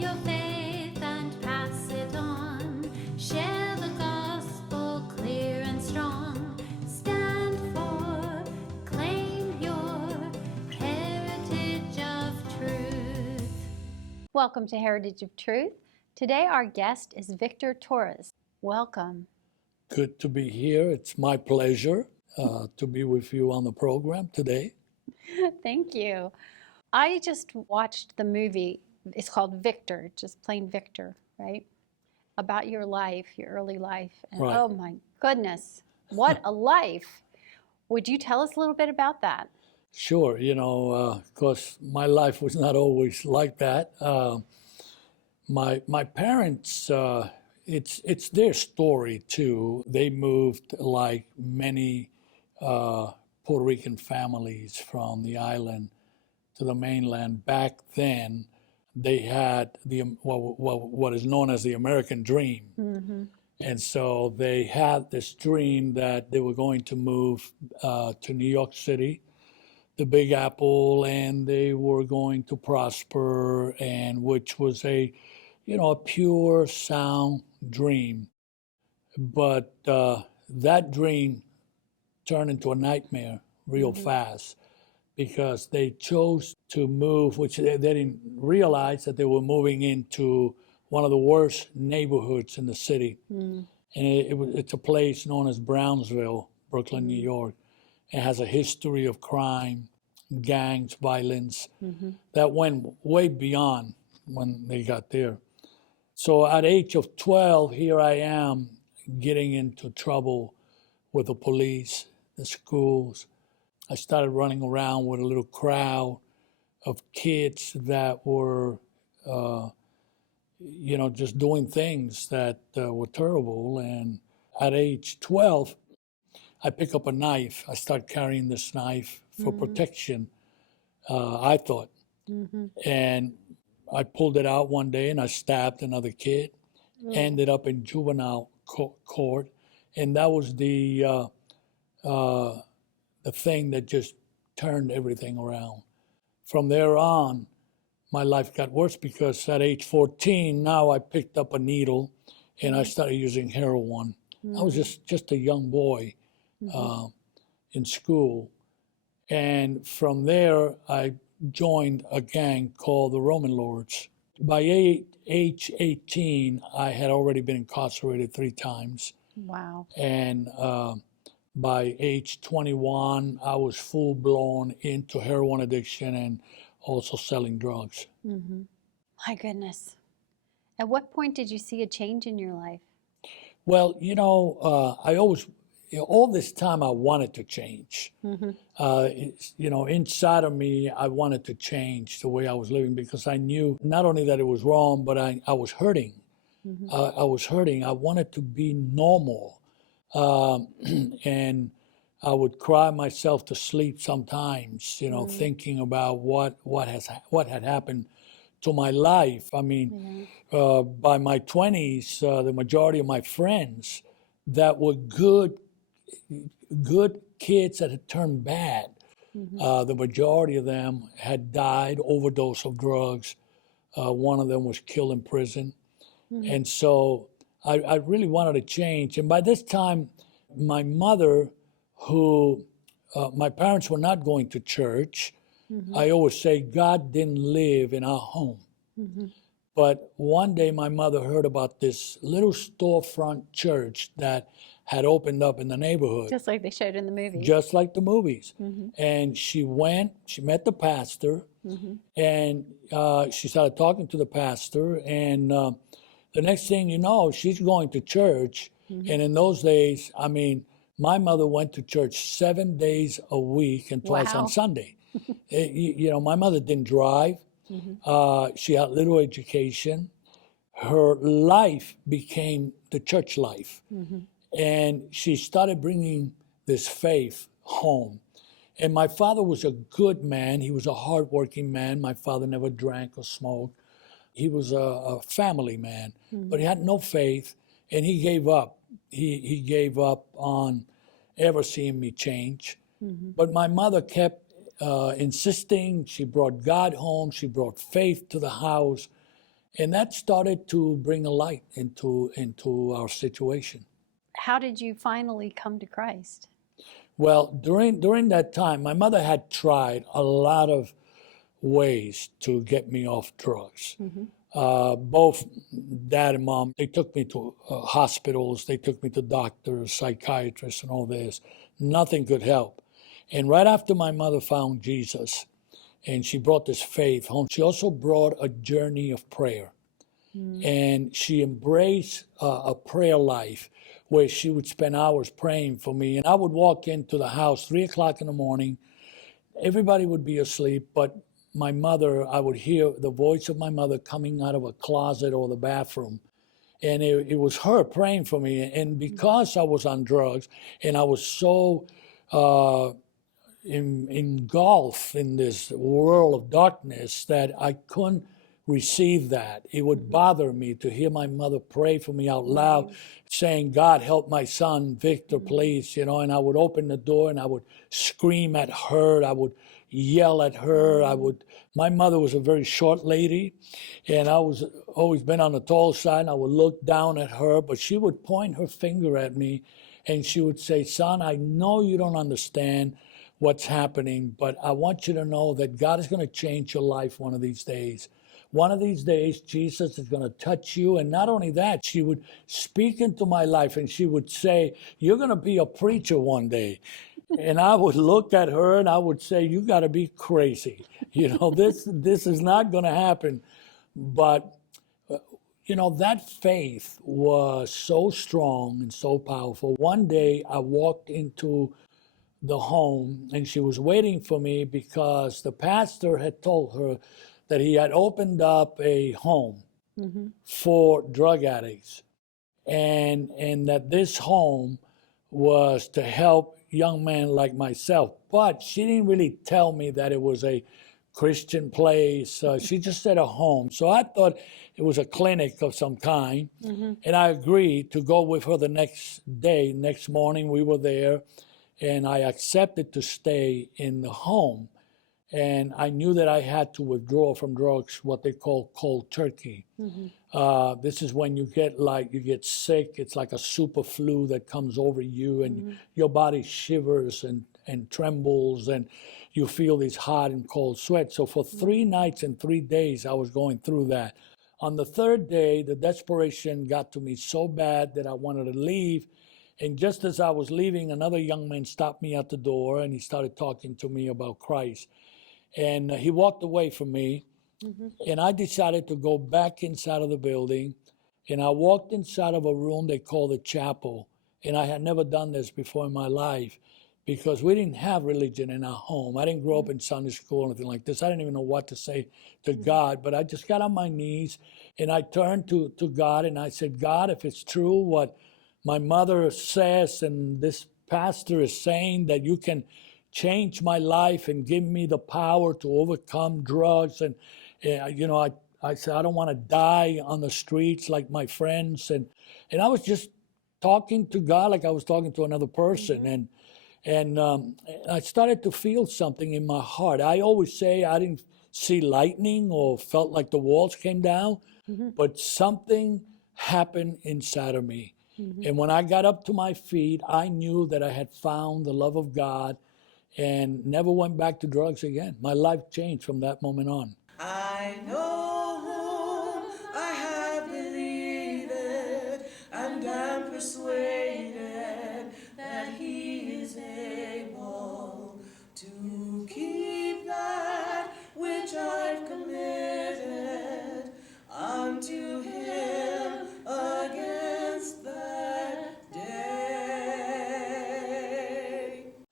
your faith and pass it on. Share the gospel clear and strong. Stand for, claim your heritage of truth. Welcome to Heritage of Truth. Today our guest is Victor Torres. Welcome. Good to be here. It's my pleasure to be with you on the program today. Thank you. I just watched the movie. It's called Victor, just plain Victor, right? About your life, your early life. And Right. Oh my goodness, what a life. Would you tell us a little bit about that? Sure, of course, my life was not always like that. My parents, it's their story too. They moved like many Puerto Rican families from the island to the mainland. Back then, they had what is known as the American dream. Mm-hmm. And so they had this dream that they were going to move to New York City, the Big Apple, and they were going to prosper, and which was a pure, sound dream. But that dream turned into a nightmare real fast because they chose to move, which they didn't realize that they were moving into one of the worst neighborhoods in the city. And it's a place known as Brownsville, Brooklyn, New York. It has a history of crime, gangs, violence that went way beyond when they got there. So at age of 12, here I am getting into trouble with the police, the schools. I started running around with a little crowd of kids that were, just doing things that were terrible. And at age 12, I pick up a knife. I start carrying this knife for protection, I thought. And I pulled it out one day and I stabbed another kid. Ended up in juvenile court. And that was the thing that just turned everything around. From there on, my life got worse because at age 14, now I picked up a needle and I started using heroin. I was just a young boy in school. And from there, I joined a gang called the Roman Lords. By age 18, I had already been incarcerated 3 times. Wow. And by age 21, I was full-blown into heroin addiction and also selling drugs. My goodness. At what point did you see a change in your life? Well, I always, all this time I wanted to change. Inside of me, I wanted to change the way I was living because I knew not only that it was wrong, but I was hurting. I was hurting. I wanted to be normal. And I would cry myself to sleep sometimes, thinking about what had happened to my life. I mean, by my 20s, the majority of my friends that were good kids that had turned bad, the majority of them had died, overdose of drugs. One of them was killed in prison. And so I really wanted to change. And by this time, my mother, my parents were not going to church. I always say God didn't live in our home. But one day my mother heard about this little storefront church that had opened up in the neighborhood. Just like they showed in the movie. Just like the movies. And she went, she met the pastor, and she started talking to the pastor. And the next thing you know, she's going to church. And in those days, I mean, my mother went to church 7 days a week and twice on Sunday. My mother didn't drive. She had little education. Her life became the church life. And she started bringing this faith home. And my father was a good man. He was a hardworking man. My father never drank or smoked. He was a family man, but he had no faith, and he gave up. He gave up on ever seeing me change. But my mother kept insisting. She brought God home. She brought faith to the house. And that started to bring a light into our situation. How did you finally come to Christ? Well, during that time, my mother had tried a lot of ways to get me off drugs. Both dad and mom, they took me to hospitals, they took me to doctors, psychiatrists, and all this. Nothing could help. And right after my mother found Jesus, and she brought this faith home, she also brought a journey of prayer. And she embraced a prayer life where she would spend hours praying for me. And I would walk into the house 3 o'clock in the morning. Everybody would be asleep, but my mother, I would hear the voice of my mother coming out of a closet or the bathroom. And it was her praying for me. And because I was on drugs and I was so engulfed in this world of darkness that I couldn't receive that. It would bother me to hear my mother pray for me out loud, saying, God, help my son, Victor, please, and I would open the door and I would scream at her. I would yell at her. My mother was a very short lady, and I was always been on the tall side, and I would look down at her, but she would point her finger at me and she would say, son, I know you don't understand what's happening, but I want you to know that God is going to change your life one of these days. One of these days, Jesus is going to touch you. And not only that, she would speak into my life and she would say, you're going to be a preacher one day. And I would look at her and I would say, you got to be crazy. This is not going to happen. But, that faith was so strong and so powerful. One day I walked into the home and she was waiting for me because the pastor had told her that he had opened up a home for drug addicts, and that this home was to help young men like myself. But she didn't really tell me that it was a Christian place. She just said a home. So I thought it was a clinic of some kind. And I agreed to go with her the next day. Next morning we were there, and I accepted to stay in the home. And I knew that I had to withdraw from drugs, what they call cold turkey. This is when you get sick. It's like a super flu that comes over you, and your body shivers and trembles, and you feel these hot and cold sweats. So for 3 nights and 3 days, I was going through that. On the third day, the desperation got to me so bad that I wanted to leave. And just as I was leaving, another young man stopped me at the door, and he started talking to me about Christ. And he walked away from me, and I decided to go back inside of the building. And I walked inside of a room they call the chapel. And I had never done this before in my life because we didn't have religion in our home. I didn't grow up in Sunday school or anything like this. I didn't even know what to say to God, but I just got on my knees and I turned to God and I said, God, if it's true what my mother says and this pastor is saying, that you can change my life and give me the power to overcome drugs. And, I said, I don't want to die on the streets like my friends. And I was just talking to God like I was talking to another person. And I started to feel something in my heart. I always say I didn't see lightning or felt like the walls came down, but something happened inside of me. And when I got up to my feet, I knew that I had found the love of God and never went back to drugs again. My life changed from that moment on. I know